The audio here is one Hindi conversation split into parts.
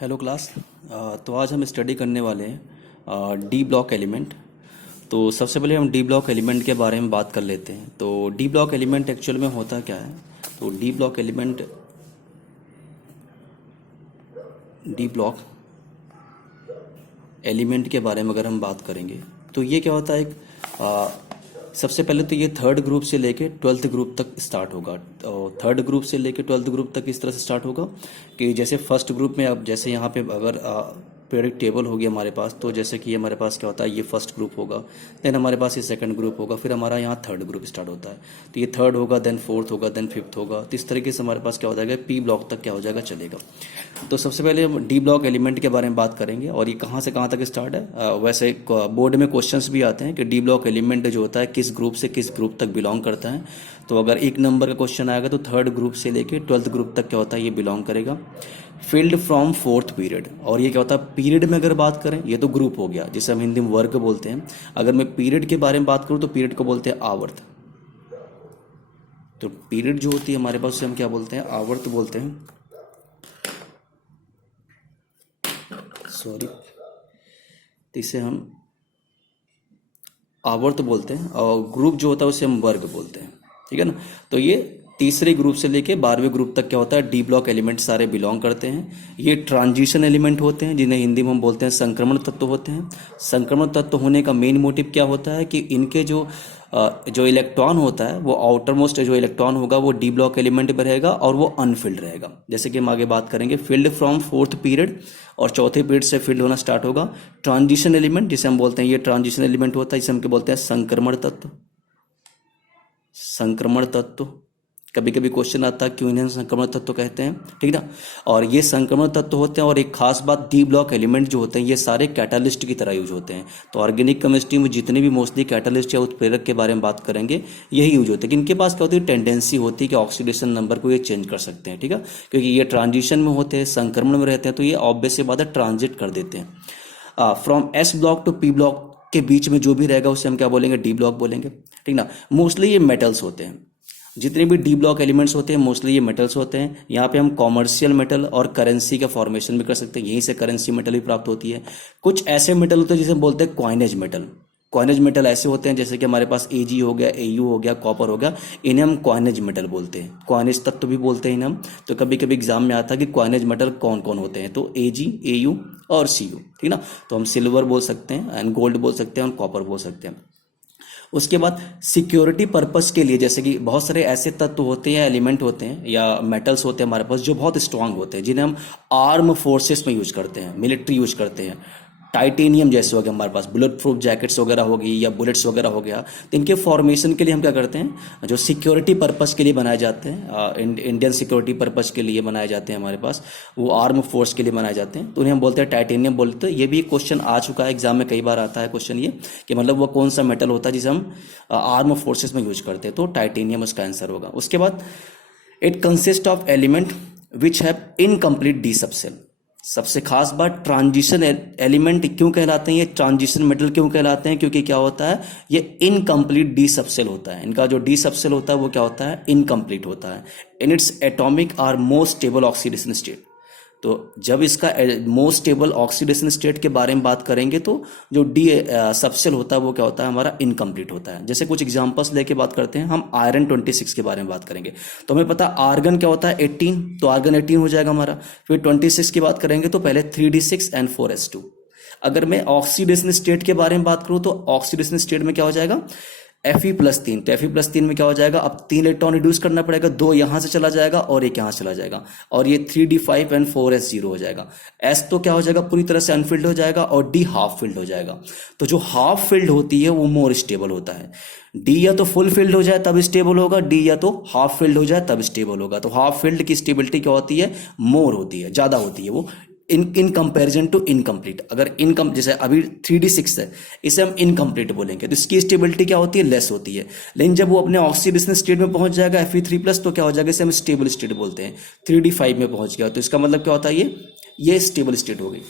Hello class. तो आज हम स्टडी करने वाले हैं डी ब्लॉक एलिमेंट। तो सबसे पहले हम डी ब्लॉक एलिमेंट के बारे में बात कर लेते हैं। तो डी ब्लॉक एलिमेंट एक्चुअल में होता क्या है? तो डी ब्लॉक एलिमेंट के बारे में अगर हम बात करेंगे तो ये क्या होता है, सबसे पहले तो ये थर्ड ग्रुप से लेके ट्वेल्थ ग्रुप तक स्टार्ट होगा। तो थर्ड ग्रुप से लेके ट्वेल्थ ग्रुप तक इस तरह से स्टार्ट होगा कि जैसे फर्स्ट ग्रुप में अब जैसे यहाँ पे अगर पीरियडिक टेबल होगी हमारे पास, तो जैसे कि हमारे पास क्या होता है, ये फर्स्ट ग्रुप होगा, देन हमारे पास ये सेकंड ग्रुप होगा, फिर हमारा यहाँ थर्ड ग्रुप स्टार्ट होता है। तो ये थर्ड होगा, देन फोर्थ होगा, देन फिफ्थ होगा। तो इस तरीके से हमारे पास क्या हो जाएगा, पी ब्लॉक तक क्या हो जाएगा, चलेगा। तो सबसे पहले हम डी ब्लॉक एलिमेंट के बारे में बात करेंगे और ये कहाँ से कहाँ तक स्टार्ट है। वैसे बोर्ड में क्वेश्चंस भी आते हैं कि डी ब्लॉक एलिमेंट जो होता है किस ग्रुप से किस ग्रुप तक बिलोंग करता है। तो अगर एक नंबर का क्वेश्चन आएगा तो थर्ड ग्रुप से लेके ट्वेल्थ ग्रुप तक क्या होता है, ये बिलोंग करेगा। फील्ड फ्रॉम फोर्थ पीरियड, और ये क्या होता है, पीरियड में अगर बात करें, ये तो ग्रुप हो गया जिसे हम हिंदी में वर्ग बोलते हैं। अगर मैं पीरियड के बारे में बात करूं तो पीरियड को बोलते हैं आवर्त। तो पीरियड जो होती है हमारे पास उसे हम क्या बोलते हैं, आवर्त बोलते हैं। सॉरी, तो इसे हम आवर्त बोलते हैं और ग्रुप जो होता है उसे हम वर्ग बोलते हैं, ठीक है ना। तो ये तीसरे ग्रुप से लेके 12वें ग्रुप तक क्या होता है, डी ब्लॉक एलिमेंट सारे बिलोंग करते हैं। ये ट्रांजिशन एलिमेंट होते हैं जिन्हें हिंदी में हम बोलते हैं संक्रमण तत्व होते हैं। संक्रमण तत्व होने का मेन मोटिव क्या होता है कि इनके जो इलेक्ट्रॉन होता है, वो आउटर मोस्ट जो इलेक्ट्रॉन होगा वो डी ब्लॉक एलिमेंट में रहेगा और वो अनफिल्ड रहेगा। जैसे कि हम आगे बात करेंगे, फिल्ड फ्रॉम फोर्थ पीरियड, और चौथे पीरियड से फिल्ड होना स्टार्ट होगा। ट्रांजिशन एलिमेंट जिसे हम बोलते हैं, ये ट्रांजिशन एलिमेंट होता है, जिसे हम क्या बोलते हैं, संक्रमण तत्व। संक्रमण तत्व कभी कभी क्वेश्चन आता है क्यों इन्हें संक्रमण तत्व कहते हैं, ठीक ना। और ये संक्रमण तत्व होते हैं। और एक खास बात, डी ब्लॉक एलिमेंट जो होते हैं ये सारे कैटालिस्ट की तरह यूज होते हैं। तो ऑर्गेनिक केमिस्ट्री में जितने भी मोस्टली कैटालिस्ट या उत्प्रेरक के बारे में बात करेंगे यही यूज होते हैं। इनके पास क्या होती है, टेंडेंसी होती है कि ऑक्सीडेशन नंबर को ये चेंज कर सकते हैं, ठीक है। क्योंकि ये ट्रांजिशन में होते हैं, संक्रमण में रहते हैं, तो ये ऑब्वियस सी बात है ट्रांजिट कर देते हैं। From S block to P block के बीच में जो भी रहेगा उसे हम क्या बोलेंगे, डी ब्लॉक बोलेंगे, ठीक ना। मोस्टली ये मेटल्स होते हैं, जितने भी डी ब्लॉक एलिमेंट्स होते हैं मोस्टली ये मेटल्स होते हैं। यहाँ पे हम कॉमर्शियल मेटल और करेंसी का फॉर्मेशन भी कर सकते हैं, यहीं से करेंसी मेटल भी प्राप्त होती है। कुछ ऐसे मेटल होते हैं जिसे हम बोलते हैं कॉइनेज मेटल। कॉइनेज मेटल ऐसे होते हैं जैसे कि हमारे पास एजी हो गया, एयू हो गया, कॉपर हो गया, इन्हें हम कॉइनेज मेटल बोलते हैं। कॉइनेज तत्व भी बोलते हैं इन्हें हम। तो कभी कभी एग्जाम में आता है कि कॉइनेज मेटल कौन कौन होते हैं, तो एजी, एयू और सीयू, ठीक ना। तो हम सिल्वर बोल सकते हैं, एंड गोल्ड बोल सकते हैं, और कॉपर बोल सकते हैं। उसके बाद सिक्योरिटी पर्पस के लिए, जैसे कि बहुत सारे ऐसे तत्व होते हैं, एलिमेंट होते हैं या मेटल्स होते हैं हमारे पास जो बहुत स्ट्रांग होते हैं, जिन्हें हम आर्म फोर्सेस में यूज करते हैं, मिलिट्री यूज करते हैं। टाइटेनियम जैसे हो गया हमारे पास, बुलेट प्रूफ जैकेट्स वगैरह होगी या बुलेट्स वगैरह हो गया, तो इनके फॉर्मेशन के लिए हम क्या करते हैं, जो सिक्योरिटी पर्पस के लिए बनाए जाते हैं, इंडियन सिक्योरिटी पर्पस के लिए बनाए जाते हैं हमारे पास, वो आर्म फोर्स के लिए बनाए जाते हैं, तो उन्हें हम बोलते हैं टाइटेनियम बोलते हैं। ये भी क्वेश्चन आ चुका है एग्जाम में, कई बार आता है क्वेश्चन ये कि मतलब वो कौन सा मेटल होता है जिसे हम आर्म फोर्सेस में यूज करते हैं, तो टाइटेनियम उसका आंसर होगा। उसके बाद it consist of element which have incomplete D subshell. सबसे खास बात, ट्रांजिशन एलिमेंट क्यों कहलाते हैं, ये ट्रांजिशन मेटल क्यों कहलाते हैं, क्योंकि क्या होता है, ये इनकम्प्लीट डी सबसेल होता है। इनका जो डी सबसेल होता है वो क्या होता है, इनकम्प्लीट होता है। In its atomic or most stable oxidation state. तो जब इसका मोस्ट स्टेबल ऑक्सीडेशन स्टेट के बारे में बात करेंगे तो जो डी सबसेल होता है वो क्या होता है, हमारा इनकम्प्लीट होता है। जैसे कुछ एग्जांपल्स लेके बात करते हैं, हम आयरन 26 के बारे में बात करेंगे तो हमें पता आर्गन क्या होता है, 18, तो आर्गन 18 हो जाएगा हमारा। फिर 26 की बात करेंगे तो पहले 3d6 एंड 4s2। अगर मैं ऑक्सीडेशन स्टेट के बारे में बात करूं तो ऑक्सीडेशन स्टेट में क्या हो जाएगा, Fe+3। तो Fe+3 में क्या हो जाएगा, अब 3 इलेक्ट्रॉन रिड्यूस करना पड़ेगा, 2 यहां से चला जाएगा और एक यहां चला जाएगा, और ये 3d5 एंड 4s0 हो जाएगा। S तो क्या हो जाएगा, पूरी तरह से अनफिल्ड हो जाएगा, और D हाफ फिल्ड हो जाएगा। तो जो हाफ फिल्ड होती है वो मोर स्टेबल होता है। D या तो फुल फिल्ड हो जाए तब स्टेबल होगा, D या तो हाफ फिल्ड हो जाए तब स्टेबल होगा। तो हाफ फिल्ड की स्टेबिलिटी क्या होती है, मोर होती है, ज्यादा होती है वो इन कंपेरिजन टू इनकम्प्लीट। अगर इनकम जैसे अभी 3d6 है, इसे हम इनकम्प्लीट बोलेंगे तो इसकी स्टेबिलिटी क्या होती है, लेस होती है। लेकिन जब वो अपने ऑक्सीडेशन स्टेट में पहुंच जाएगा Fe3+, तो क्या हो जाएगा, इसे हम स्टेबल स्टेट बोलते हैं। 3d5 में पहुंच गया तो इसका मतलब क्या होता है, ये स्टेबल स्टेट हो गई।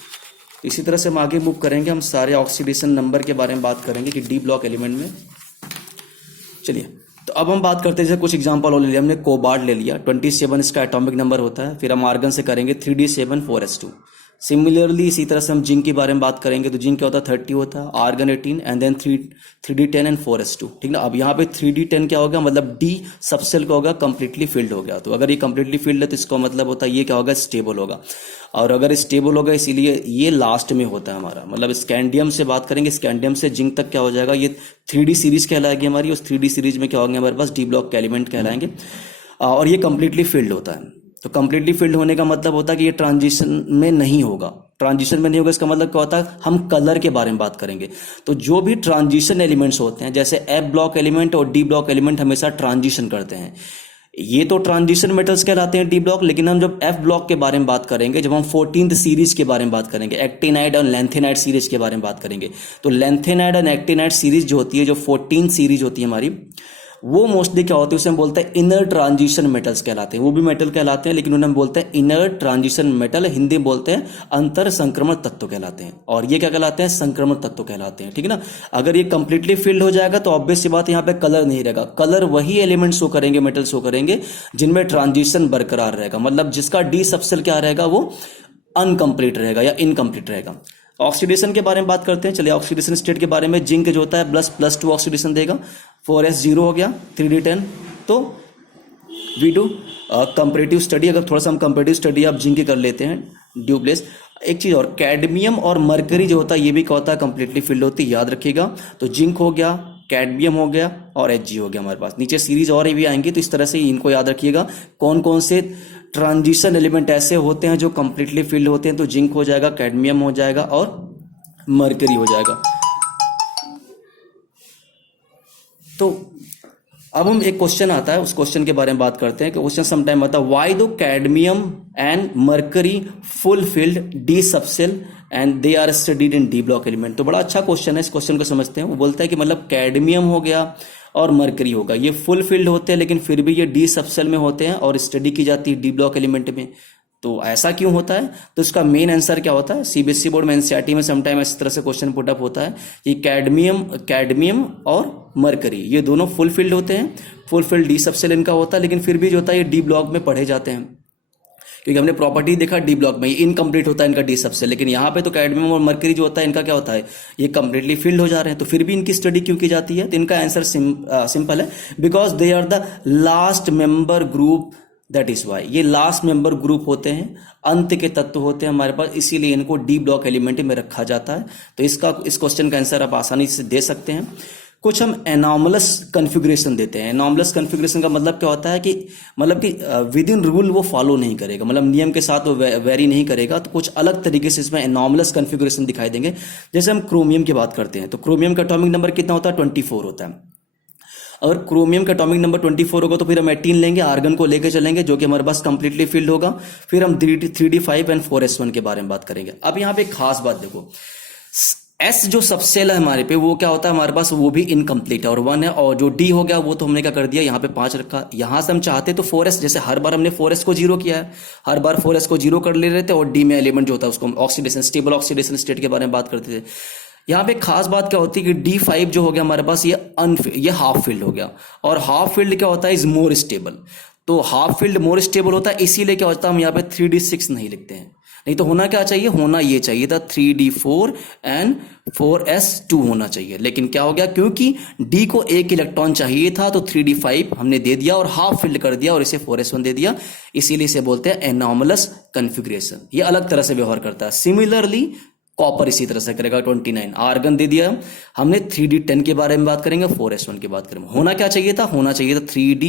इसी तरह से हम आगे मूव करेंगे, हम सारे ऑक्सीडेशन नंबर के बारे में बात करेंगे कि डी ब्लॉक एलिमेंट में। चलिए, तो अब हम बात करते हैं, जैसे कुछ एग्जांपल और ले लिया हमने। कोबाल्ट ले लिया, 27 इसका एटॉमिक नंबर होता है। फिर हम आर्गन से करेंगे 3d7 4s2। सिमिलरली इसी तरह से हम जिंक के बारे में बात करेंगे तो जिंक क्या होता है 30 होता है, argon 18 and then 3d10 and 4s2, ठीक ना। अब यहाँ पे 3d10 क्या होगा, मतलब डी सबसेल का होगा, कंप्लीटली फिल्ड हो गया। तो अगर ये कंप्लीटली फिल्ड है तो इसका मतलब होता है ये क्या होगा, स्टेबल होगा। और अगर स्टेबल होगा इसीलिए ये लास्ट में होता है हमारा, मतलब स्कैंडियम से बात करेंगे, स्कैंडियम से जिंक तक क्या हो जाएगा, ये 3D सीरीज कहलाएगी हमारी। उस 3D सीरीज में क्या होंगे हमारे पास, डी ब्लॉक के एलिमेंट कहलाएंगे और ये कंप्लीटली फिल्ड होता है। तो कंप्लीटली फिल्ड होने का मतलब होता है कि ये ट्रांजिशन में नहीं होगा। ट्रांजिशन में नहीं होगा इसका मतलब क्या होता है, हम कलर के बारे में बात करेंगे। तो जो भी ट्रांजिशन एलिमेंट्स होते हैं, जैसे एफ ब्लॉक एलिमेंट और डी ब्लॉक एलिमेंट हमेशा ट्रांजिशन करते हैं, ये तो ट्रांजिशन मेटल्स कहलाते हैं डी ब्लॉक। लेकिन हम जब एफ ब्लॉक के बारे में बात करेंगे, जब हम 14th सीरीज के बारे में बात करेंगे, एक्टिनाइड और लैंथेनाइड सीरीज के बारे में बात करेंगे, तो लैंथेनाइड और एक्टिनाइड सीरीज जो होती है, जो 14th सीरीज होती है हमारी, वो मोस्टली क्या होती है, उसे हम बोलते हैं इनर ट्रांजिशन मेटल्स कहलाते हैं। वो भी मेटल कहलाते हैं लेकिन उन्हें हम बोलते हैं इनर ट्रांजिशन मेटल, हिंदी में बोलते हैं अंतर संक्रमण तत्व कहलाते हैं। और ये क्या कहलाते हैं, संक्रमण तत्व कहलाते हैं, ठीक है ना। अगर ये कंप्लीटली फिल्ड हो जाएगा तो ऑब्वियस सी बात यहाँ पे कलर नहीं रहेगा। कलर वही एलिमेंट शो करेंगे, मेटल शो करेंगे जिनमें ट्रांजिशन बरकरार रहेगा, मतलब जिसका डी सबसेल क्या रहेगा, वो अनकंप्लीट रहेगा या इनकंप्लीट रहेगा। ऑक्सीडेशन के बारे में बात करते हैं, चलिए ऑक्सीडेशन स्टेट के बारे में। जिंक जो होता है ++2 ऑक्सीडेशन देगा, 4s0 हो गया, 3d10। तो वी डू कंपेरेटिव स्टडी, अगर थोड़ा सा हम कंपेरेटिव स्टडी आप जिंक की कर लेते हैं ड्यूप्लेस। एक चीज और, कैडमियम और मरकरी जो होता है ये भी क्या होता है, कंप्लीटली फिल्ड होती है, याद रखिएगा। तो जिंक हो गया, कैडमियम हो गया और Hg हो गया हमारे पास। नीचे सीरीज और भी आएंगी तो इस तरह से इनको याद रखिएगा, कौन कौन से ट्रांजिशन एलिमेंट ऐसे होते हैं जो कंप्लीटली फिल्ड होते हैं। तो जिंक हो जाएगा, कैडमियम हो जाएगा और मरकरी हो जाएगा। तो अब हम एक क्वेश्चन आता है, उस क्वेश्चन के बारे में बात करते हैं कि क्वेश्चन समटाइम आता है, why do cadmium and mercury fully filled d subshell and they are studied in d block element. तो बड़ा अच्छा क्वेश्चन है, इस क्वेश्चन को समझते हैं। वो बोलता है कि मतलब कैडमियम हो गया और मरकरी होगा, ये फुल फिल्ड होते हैं लेकिन फिर भी ये डी सबसेल में होते हैं और स्टडी की जाती है डी ब्लॉक एलिमेंट में। तो ऐसा क्यों होता है, तो इसका मेन आंसर क्या होता है, सीबीएसई बोर्ड में एनसीईआरटी में समटाइम इस तरह से क्वेश्चन पुट अप होता है कि कैडमियम और मरकरी ये दोनों फुल फिल्ड होते हैं, फुल फिल्ड डी सबसेल इनका होता है, लेकिन फिर भी जो होता है ये डी ब्लॉक में पढ़े जाते हैं, क्योंकि हमने प्रॉपर्टी देखा डी ब्लॉक में इनकम्प्लीट होता है इनका डी सबसेल। लेकिन यहाँ पे तो कैडमियम और मरकरी जो होता है इनका क्या होता है, ये कंप्लीटली फिल्ड हो जा रहे हैं, तो फिर भी इनकी स्टडी क्यों की जाती है। तो इनका आंसर सिंपल है, because they are the last member group, that is why. ये लास्ट मेंबर ग्रुप होते हैं, अंत के तत्व होते हैं हमारे पास, इसीलिए इनको डी ब्लॉक एलिमेंट में रखा जाता है। तो इस क्वेश्चन का आंसर आप आसानी से दे सकते हैं। कुछ हम एनॉमलस कन्फिग्रेशन देते हैं। एनॉमलस कन्फिग्रेशन का मतलब क्या होता है कि मतलब कि विद इन रूल वो फॉलो नहीं करेगा, मतलब नियम के साथ वो वेरी नहीं करेगा। तो कुछ अलग तरीके से इसमें एनॉमलस कन्फिग्रेशन दिखाई देंगे। जैसे हम क्रोमियम की बात करते हैं तो क्रोमियम का एटॉमिक नंबर कितना होता है, 24 होता है। अगर क्रोमियम का एटॉमिक नंबर 24 होगा तो फिर हम 18 लेंगे, आर्गन को लेके चलेंगे जो कि हमारे पास कंप्लीटली फिल्ड होगा। फिर हम 3d5 एंड 4s1 के बारे में बात करेंगे। अब यहाँ पे एक खास बात देखो, एस जो सबसेल है हमारे पे वो क्या होता है हमारे पास, वो भी इनकम्प्लीट है और 1 है। और जो डी हो गया वो तो हमने क्या कर दिया, यहाँ पे 5 रखा। यहाँ से हम चाहते तो 4s, जैसे हर बार हमने 4s को 0 किया है, हर बार 4s को 0 कर ले रहे थे और डी में एलिमेंट जो होता है उसको हम ऑक्सीडेशन, स्टेबल ऑक्सीडेशन स्टेट के बारे में बात करते थे। यहाँ पे खास बात क्या होती है कि D5 जो हो गया हमारे पास ये हाफ फील्ड हो गया, और हाफ फील्ड क्या होता है, इज मोर स्टेबल। तो हाफ फील्ड मोर स्टेबल होता है, इसीलिए क्या होता है हम यहाँ पे 3d6 नहीं लिखते हैं। नहीं तो होना क्या चाहिए, होना ये चाहिए था 3d4 एंड 4s2 होना चाहिए। लेकिन क्या हो गया, क्योंकि D को 1 इलेक्ट्रॉन चाहिए था तो 3d5 हमने दे दिया और हाफ फील्ड कर दिया और इसे 4s1 दे दिया, इसीलिए इसे बोलते हैं एनॉमलस कन्फिग्रेशन। ये अलग तरह से व्यवहार करता है। सिमिलरली कॉपर इसी तरह से करेगा, 29 आर्गन दे दिया हमने। 3d10 के बारे में बात करेंगे, 4s1 की बात करेंगे। होना क्या चाहिए था, होना चाहिए था 3d,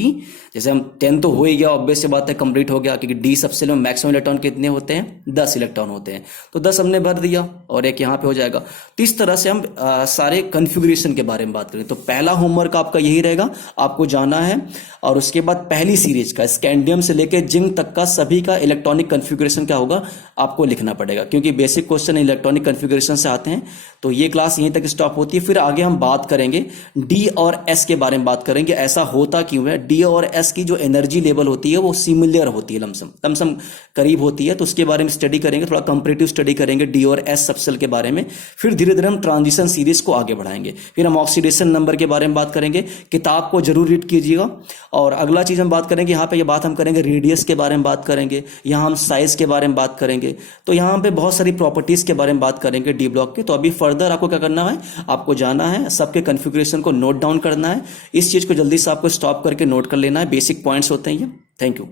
जैसे हम 10 तो हो ही गया, ऑब्वियस से बात है कंप्लीट हो गया, क्योंकि डी सबसेल में मैक्सिमम इलेक्ट्रॉन कितने होते हैं, 10 इलेक्ट्रॉन होते हैं। तो 10 हमने भर दिया और एक यहाँ पे हो जाएगा। तो इस तरह से हम सारे कन्फिग्रेशन के बारे में बात करें। तो पहला होमवर्क आपका यही रहेगा, आपको जाना है और उसके बाद पहली सीरीज का स्कैंडियम से लेकर जिंक तक का सभी का इलेक्ट्रॉनिक कन्फिग्रेशन क्या होगा आपको लिखना पड़ेगा, क्योंकि basic question electronic electronic configuration से आते हैं। तो ये क्लास यहीं तक स्टॉप होती है। फिर आगे हम बात करेंगे डी और एस के बारे में बात करेंगे, ऐसा होता क्यों है। डी और एस की जो एनर्जी लेवल होती है वो सिमिलर होती है, लमसम करीब होती है। तो उसके बारे में स्टडी करेंगे, थोड़ा कंपैरेटिव स्टडी करेंगे डी और एस सबसेल के बारे में। फिर धीरे धीरे हम ट्रांजिशन सीरीज को आगे बढ़ाएंगे। फिर हम ऑक्सीडेशन नंबर के बारे में बात करेंगे। किताब को जरूर रीड कीजिएगा। और अगला चीज हम बात करेंगे, यहाँ पे ये बात हम करेंगे रेडियस के बारे में बात करेंगे, यहाँ हम साइज के बारे में बात करेंगे। तो यहाँ पे बहुत सारी प्रॉपर्टीज के बारे में बात करेंगे डी ब्लॉक के। तो अभी फर्दर आपको क्या करना है, आपको जाना है, सबके कन्फिग्रेशन को नोट डाउन करना है। इस चीज को जल्दी से आपको स्टॉप करके नोट कर लेना है, बेसिक पॉइंट्स होते हैं ये। Thank you.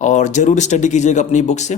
और जरूर स्टडी कीजिएगा अपनी बुक से।